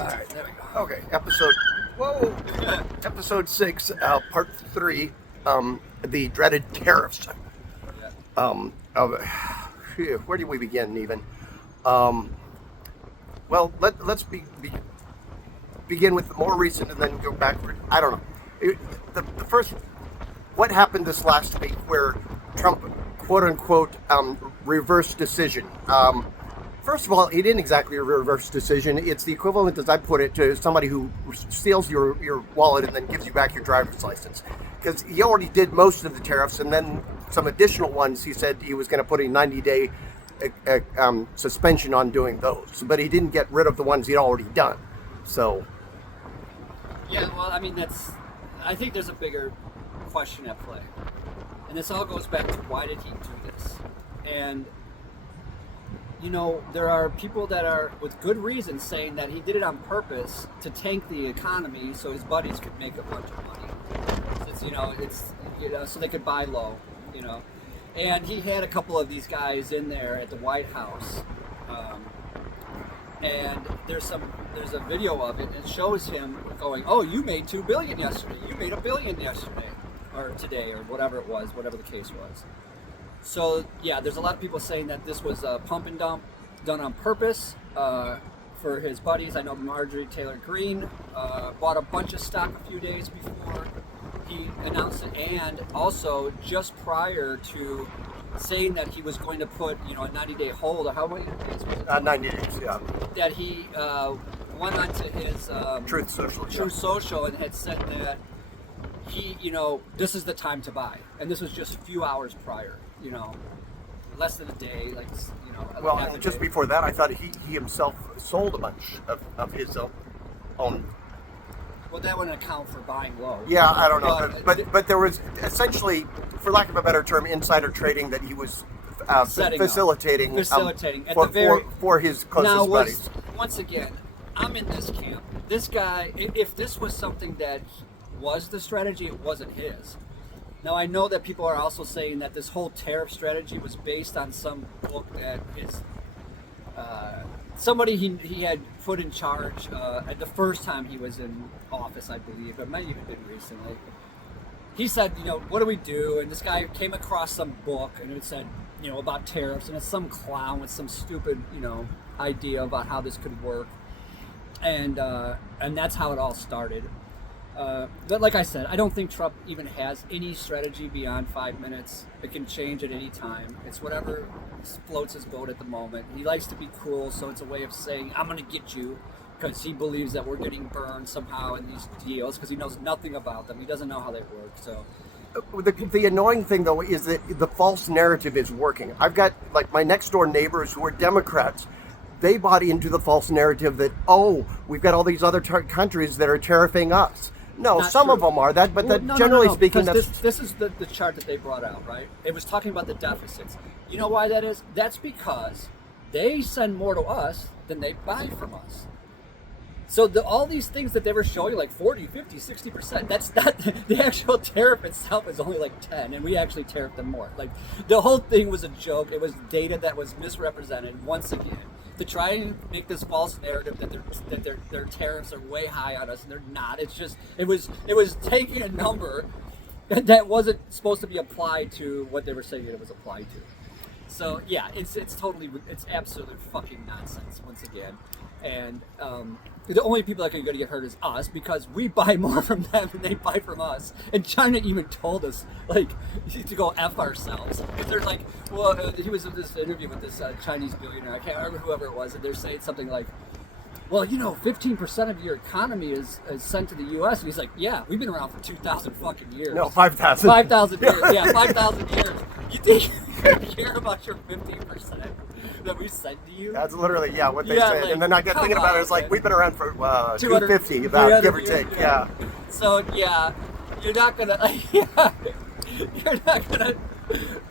All right, there we go. Okay, episode 6, part 3, the dreaded tariffs. Yeah. Where do we begin even? Um, well, begin with the more recent and then go backward. I don't know. The first, what happened this last week where Trump, quote unquote, reversed decision? First of all, he didn't exactly reverse decision. It's the equivalent, as I put it, to somebody who steals your wallet and then gives you back your driver's license. Because he already did most of the tariffs, and then some additional ones. He said he was going to put a 90-day suspension on doing those, but he didn't get rid of the ones he'd already done. So, Yeah, well, I mean, I think there's a bigger question at play. And this all goes back to why did he do this? And, there are people that are, with good reason, saying that he did it on purpose to tank the economy so his buddies could make a bunch of money. So they could buy low, And he had a couple of these guys in there at the White House. And there's a video of it, and it shows him going, "Oh, you made $2 billion yesterday. You made $1 billion yesterday, or today, or whatever it was, whatever the case was." So yeah, there's a lot of people saying that this was a pump and dump done on purpose for his buddies. I know Marjorie Taylor Greene bought a bunch of stock a few days before he announced it, and also just prior to saying that he was going to put, a 90-day hold, or how many days was it? 90 days, yeah. That he went onto his Truth Social and had said that he, this is the time to buy, and this was just a few hours prior, less than a day, Well, and just before that, I thought he himself sold a bunch of his own. Well, that wouldn't account for buying low. Yeah, I don't know, but there was essentially, for lack of a better term, insider trading that he was facilitating for his closest buddies. Once again, I'm in this camp. This guy, if this was something that was the strategy, it wasn't his. Now, I know that people are also saying that this whole tariff strategy was based on some book that is somebody he had put in charge at the first time he was in office, I believe. It might even been recently. He said, what do we do? And this guy came across some book, and it said, about tariffs, and it's some clown with some stupid, idea about how this could work. And that's how it all started. But like I said, I don't think Trump even has any strategy beyond 5 minutes. It can change at any time. It's whatever floats his boat at the moment. He likes to be cruel, so it's a way of saying, I'm going to get you, because he believes that we're getting burned somehow in these deals, because he knows nothing about them. He doesn't know how they work. So the annoying thing, though, is that the false narrative is working. I've got, my next-door neighbors who are Democrats. They bought into the false narrative that, we've got all these other countries that are tariffing us. No, Not some true. of them are that, but generally speaking, that's this is the chart that they brought out, right? It was talking about the deficits. You know why that is? That's because they send more to us than they buy from us. So all these things that they were showing, like 40, 50, 60%, that's not, the actual tariff itself is only like 10, and we actually tariff them more. Like, the whole thing was a joke. It was data that was misrepresented once again, to try and make this false narrative that their tariffs are way high on us, and they're not. It's just, it was taking a number that wasn't supposed to be applied to what they were saying it was applied to. So yeah, it's absolute fucking nonsense once again. And the only people that are going to get hurt is us, because we buy more from them than they buy from us. And China even told us, to go F ourselves. Because they're like, he was in this interview with this Chinese billionaire, I can't remember whoever it was, and they're saying something like, 15% of your economy is sent to the U.S. And he's like, yeah, we've been around for 2,000 fucking years. No, 5,000. 5,000 years, yeah, 5,000 years. You think you care about your 15% that we sent to you? That's literally, what they said. And then I get thinking about it, it's like, we've been around for 250, give or take, yeah. So, yeah, you're not going to,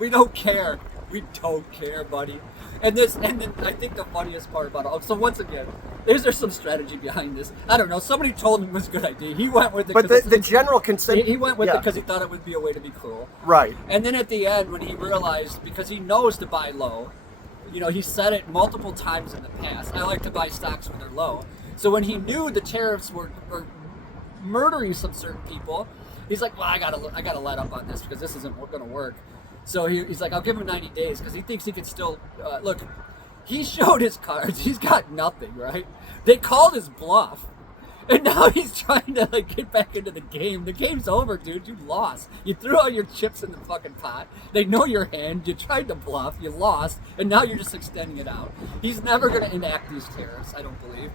we don't care. We don't care, buddy. And then I think the funniest part about it all, so once again, is there some strategy behind this? I don't know. Somebody told him it was a good idea. He went with it. But the general consent. He went with it because he thought it would be a way to be cruel. Right. And then at the end, when he realized, because he knows to buy low, he said it multiple times in the past, I like to buy stocks when they're low. So when he knew the tariffs were murdering some certain people, he's like, well, I gotta let up on this because this isn't going to work. So he's like, I'll give him 90 days because he thinks he can still look. He showed his cards. He's got nothing, right? They called his bluff. And now he's trying to like get back into the game. The game's over, dude. You lost. You threw all your chips in the fucking pot. They know your hand. You tried to bluff. You lost. And now you're just extending it out. He's never going to enact these tariffs, I don't believe.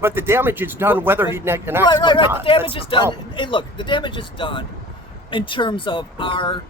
But the damage is done whether he enacts or right. not. The damage That's is done. And look, the damage is done in terms of our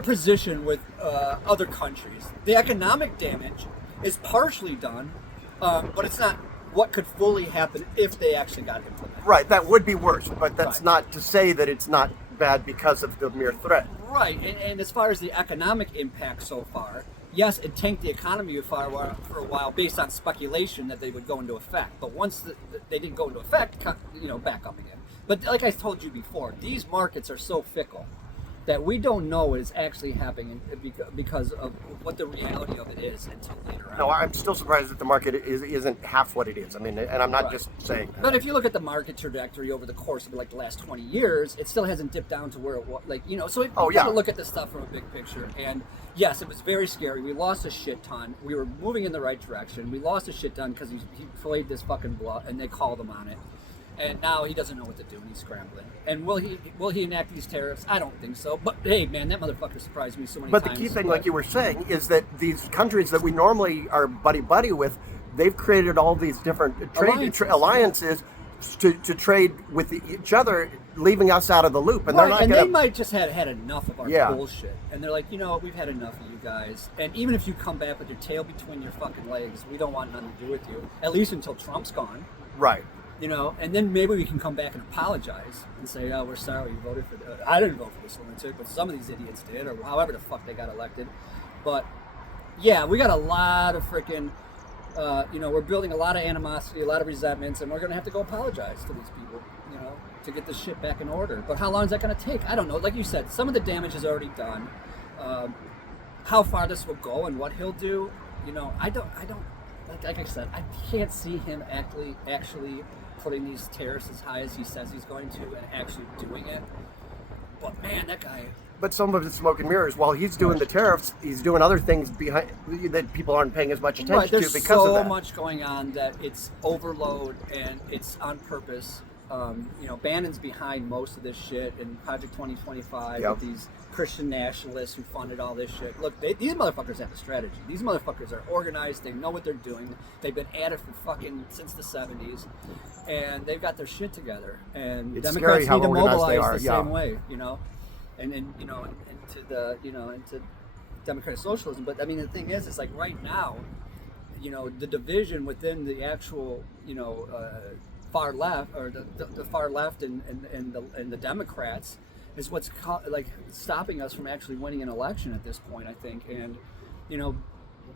position with other countries. The economic damage is partially done, but it's not what could fully happen if they actually got implemented. Right, that would be worse, but that's not to say that it's not bad because of the mere threat. Right, and as far as the economic impact so far, yes, it tanked the economy for a while based on speculation that they would go into effect. But once they didn't go into effect, back up again. But like I told you before, these markets are so fickle that we don't know what is actually happening because of what the reality of it is until later on. No, I'm still surprised that the market isn't half what it is. I mean, and I'm not just saying that. But if you look at the market trajectory over the course of like the last 20 years, it still hasn't dipped down to where it was. So you gotta look at this stuff from a big picture. And yes, it was very scary. We lost a shit ton. We were moving in the right direction. We lost a shit ton because he played this fucking bluff, and they called him on it. And now he doesn't know what to do, and he's scrambling. And will he enact these tariffs? I don't think so. But hey, man, that motherfucker surprised me so many times. But the key thing, like you were saying, is that these countries that we normally are buddy with, they've created all these different alliances to trade with each other, leaving us out of the loop. And they're not. And they might just had enough of our bullshit. And they're like, we've had enough of you guys. And even if you come back with your tail between your fucking legs, we don't want nothing to do with you. At least until Trump's gone. Right. And then maybe we can come back and apologize and say, oh, we're sorry you voted for that. I didn't vote for this lunatic, but some of these idiots did, or however the fuck they got elected. But, yeah, we got a lot of freaking, we're building a lot of animosity, a lot of resentments, and we're going to have to go apologize to these people, to get this shit back in order. But how long is that going to take? I don't know. Like you said, some of the damage is already done. How far this will go and what he'll do, I don't. Like I said, I can't see him actually putting these tariffs as high as he says he's going to and actually doing it. But man, that guy. But some of it's smoke and mirrors. While he's doing the tariffs, he's doing other things behind that people aren't paying as much attention to because of that. There's so much going on that it's overload and it's on purpose. Bannon's behind most of this shit in Project 2025 with these Christian nationalists who funded all this shit. Look, these motherfuckers have a strategy. These motherfuckers are organized. They know what they're doing. They've been at it for fucking since the 70s, and they've got their shit together. And it's Democrats need to mobilize the same way, and into democratic socialism. But I mean, the thing is, it's like right now, the division within the actual, far left or the far left and the Democrats is what's stopping us from actually winning an election at this point, I think. And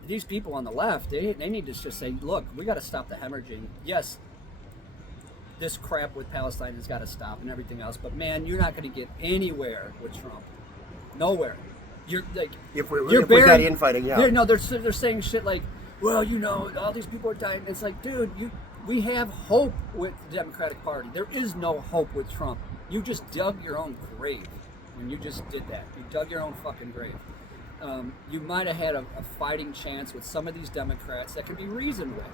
these people on the left, they need to just say, look, we got to stop the hemorrhaging. Yes, this crap with Palestine has got to stop and everything else, but man, you're not going to get anywhere with Trump. Nowhere. You're like if we got infighting, they're saying shit like, well, all these people are dying. It's like, dude, we have hope with the Democratic Party. There is no hope with Trump. You just dug your own grave when you just did that. You dug your own fucking grave. You might have had a fighting chance with some of these Democrats that can be reasoned with,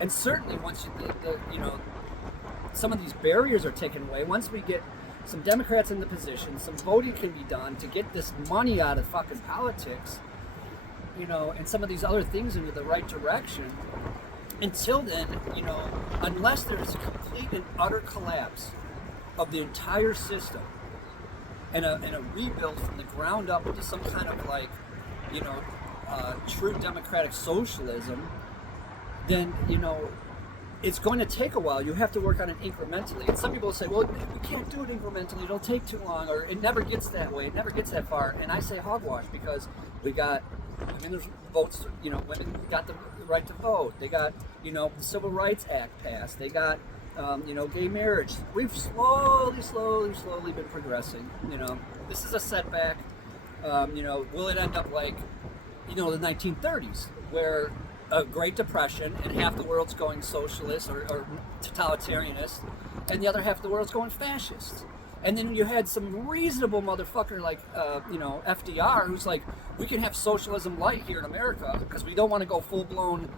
and certainly once some of these barriers are taken away, once we get some Democrats in the position, some voting can be done to get this money out of fucking politics, and some of these other things into the right direction. Until then, unless there's a complete and utter collapse of the entire system and a rebuild from the ground up into some kind of true democratic socialism, then, it's going to take a while. You have to work on it incrementally. And some people say, well, we can't do it incrementally. It'll take too long, or it never gets that way. It never gets that far. And I say hogwash because there's votes, women got the right to vote. They got, the Civil Rights Act passed. They got, gay marriage. We've slowly been progressing. This is a setback. Will it end up like, the 1930s where a Great Depression, and half the world's going socialist or totalitarianist, and the other half of the world's going fascist. And then you had some reasonable motherfucker like, FDR, who's like, we can have socialism light here in America because we don't want to go full-blown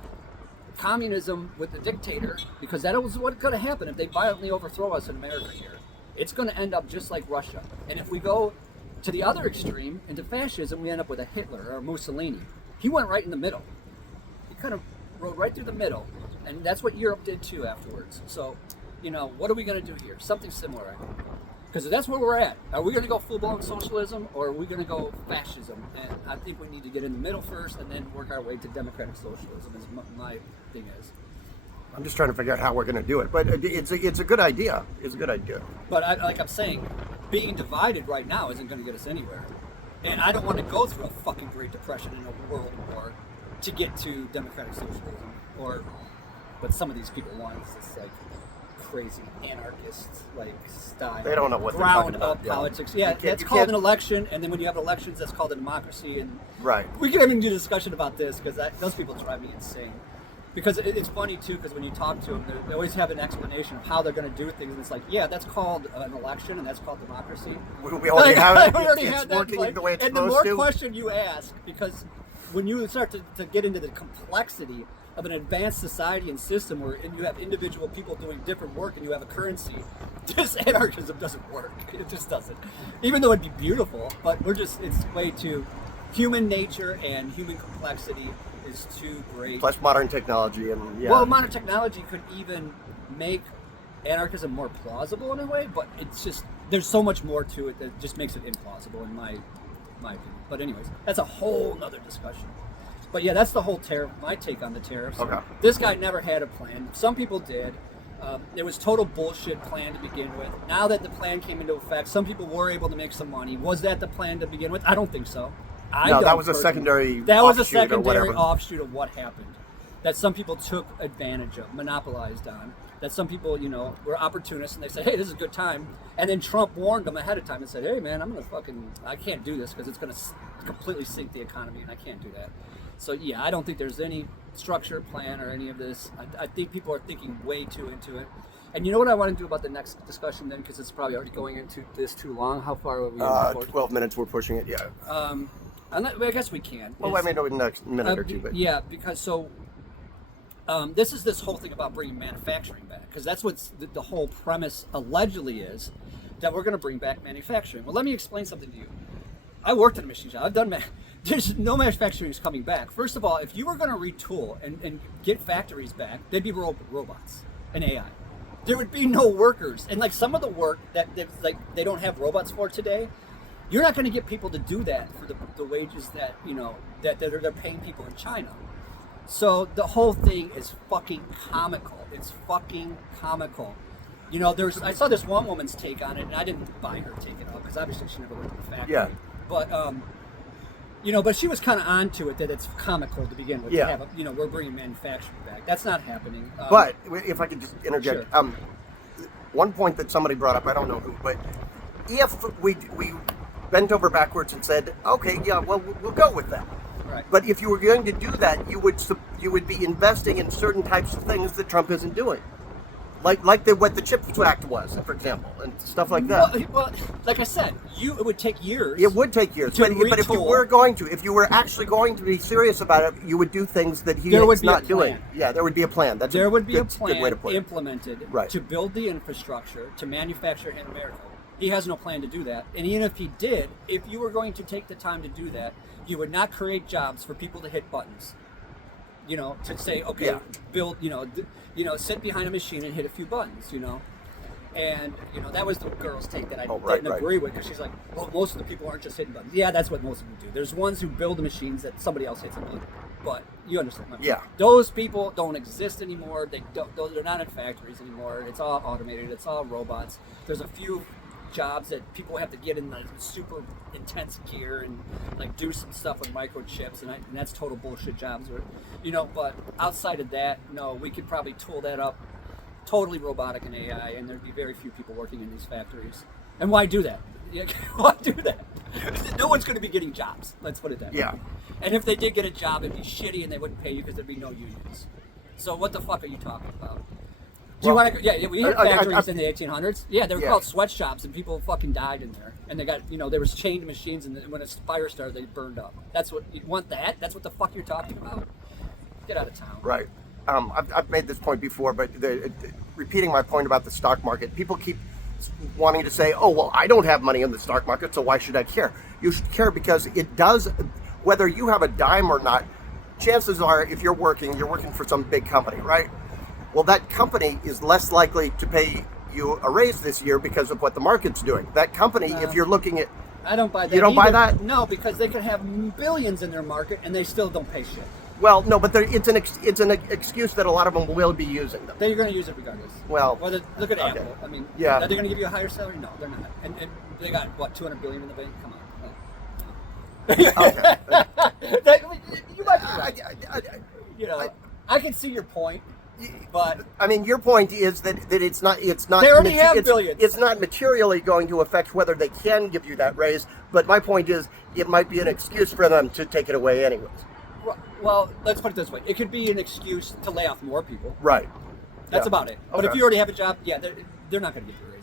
communism with the dictator, because that was what's going to happen if they violently overthrow us in America here. It's going to end up just like Russia. And if we go to the other extreme, into fascism, we end up with a Hitler or a Mussolini. He went right in the middle. He kind of rode right through the middle. And that's what Europe did too afterwards. So, what are we going to do here? Something similar, I think. Because that's where we're at. Are we going to go full-blown socialism, or are we going to go fascism? And I think we need to get in the middle first and then work our way to democratic socialism, is my thing is. I'm just trying to figure out how we're going to do it. But it's a good idea. It's a good idea. But like I'm saying, being divided right now isn't going to get us anywhere. And I don't want to go through a fucking Great Depression and a world war to get to democratic socialism. But some of these people want this like crazy anarchist like style. They don't know what they're talking ground about. up politics. Yeah, that's you called can't- an election, and then when you have elections, that's called a democracy. And Right. we can even do a discussion about this because those people drive me insane. Because it's funny too, because when you talk to them, they always have an explanation of how they're going to do things, and it's like, yeah, that's called an election, and that's called democracy. We already have it. We already It's had that. working the way it's and the supposed more to. question you ask, because when you start to get into the complexity of an advanced society and system where you have individual people doing different work and you have a currency, this anarchism doesn't work. It just doesn't. Even though it'd be beautiful, but it's way too, human nature and human complexity is too great. Plus modern technology and yeah. Well, modern technology could even make anarchism more plausible in a way, but it's just, there's so much more to it that just makes it implausible in my opinion. But anyways, that's a whole nother discussion. But yeah, that's the whole my take on the tariffs. Okay. This guy never had a plan. Some people did. It was total bullshit plan to begin with. Now that the plan came into effect, some people were able to make some money. Was that the plan to begin with? I don't think so. No, that was a secondary That was a offshoot or secondary whatever. offshoot of what happened. That some people took advantage of, monopolized on. That some people, were opportunists and they said, hey, this is a good time. And then Trump warned them ahead of time and said, hey, man, I can't do this because it's going to completely sink the economy and I can't do that. So, yeah, I don't think there's any structure, plan, or any of this. I think people are thinking way too into it. And you know what I want to do about the next discussion then, because it's probably already going into this too long. How far are we? 12 minutes, we're pushing it, yeah. I guess we can. Well, I mean, over the next minute or two. But. Yeah, because this is this whole thing about bringing manufacturing back, because that's what the whole premise allegedly is, that we're going to bring back manufacturing. Well, let me explain something to you. I worked in a machine shop. I've done there's no manufacturing is coming back. First of all, if you were going to retool and get factories back, they'd be robots and AI. There would be no workers. And like some of the work that they don't have robots for today, you're not going to get people to do that for the wages that that they're paying people in China. So the whole thing is fucking comical. It's fucking comical. I saw this one woman's take on it, and I didn't buy her take it out because obviously she never went to the factory. Yeah. But but she was kind of onto it that it's comical to begin with. Yeah. To have we're bringing manufacturing back. That's not happening. But if I could just interject, Sure. One point that somebody brought up, I don't know who, but if we bent over backwards and said, okay, yeah, well, we'll go with that. Right. But if you were going to do that, you would be investing in certain types of things that Trump isn't doing, like what the CHIPS Act was, for example, and stuff like that. Well, like I said, it would take years. It would take years, to but if you were actually going to be serious about it, you would do things that There would he's be a not doing. plan. Yeah, there would be a plan. That's There would be a good way to plan put it. implemented Right. to build the infrastructure to manufacture in America. He has no plan to do that. And even if he did, if you were going to take the time to do that, you would not create jobs for people to hit buttons. To say, okay, Yeah. build, sit behind a machine and hit a few buttons, And, that was the girl's take that I didn't agree with, because she's like, well, most of the people aren't just hitting buttons. Yeah, that's what most of them do. There's ones who build the machines that somebody else hits a button. But you understand what I mean. Yeah. Those people don't exist anymore. They're not in factories anymore. It's all automated. It's all robots. There's a few jobs that people have to get in like super intense gear and like do some stuff with microchips, and that's total bullshit jobs. But outside of that, no, we could probably tool that up totally robotic and AI, and there'd be very few people working in these factories. And why do that? Why do that? No one's going to be getting jobs. Let's put it that way. Yeah. And if they did get a job, it'd be shitty and they wouldn't pay you because there'd be no unions. So what the fuck are you talking about? Do you want to? Yeah, we had factories in the 1800s. Yeah, they were called sweatshops, and people fucking died in there. And they got, there was chained machines, and when a fire started, they burned up. That's what you want. That's what the fuck you're talking about. Get out of town. Right. I've made this point before, but repeating my point about the stock market, people keep wanting to say, "Oh, well, I don't have money in the stock market, so why should I care?" You should care because it does, whether you have a dime or not. Chances are, if you're working for some big company, right? Well, that company is less likely to pay you a raise this year because of what the market's doing. That company, if you're looking at... I don't buy that. You don't buy that? No, because they could have billions in their market and they still don't pay shit. Well, no, but it's an excuse that a lot of them will be using them. They're going to use it regardless. Well, look at Apple. I mean, yeah. Are they going to give you a higher salary? No, they're not. And they got, what, $200 billion in the bank? Come on. Okay. You might be right. I can see your point, but I mean, your point is that it's not. They already have billions. It's not materially going to affect whether they can give you that raise. But my point is, it might be an excuse for them to take it away anyways. Well, let's put it this way: it could be an excuse to lay off more people. Right. That's about it. But if you already have a job, yeah, they're not going to give you a raise.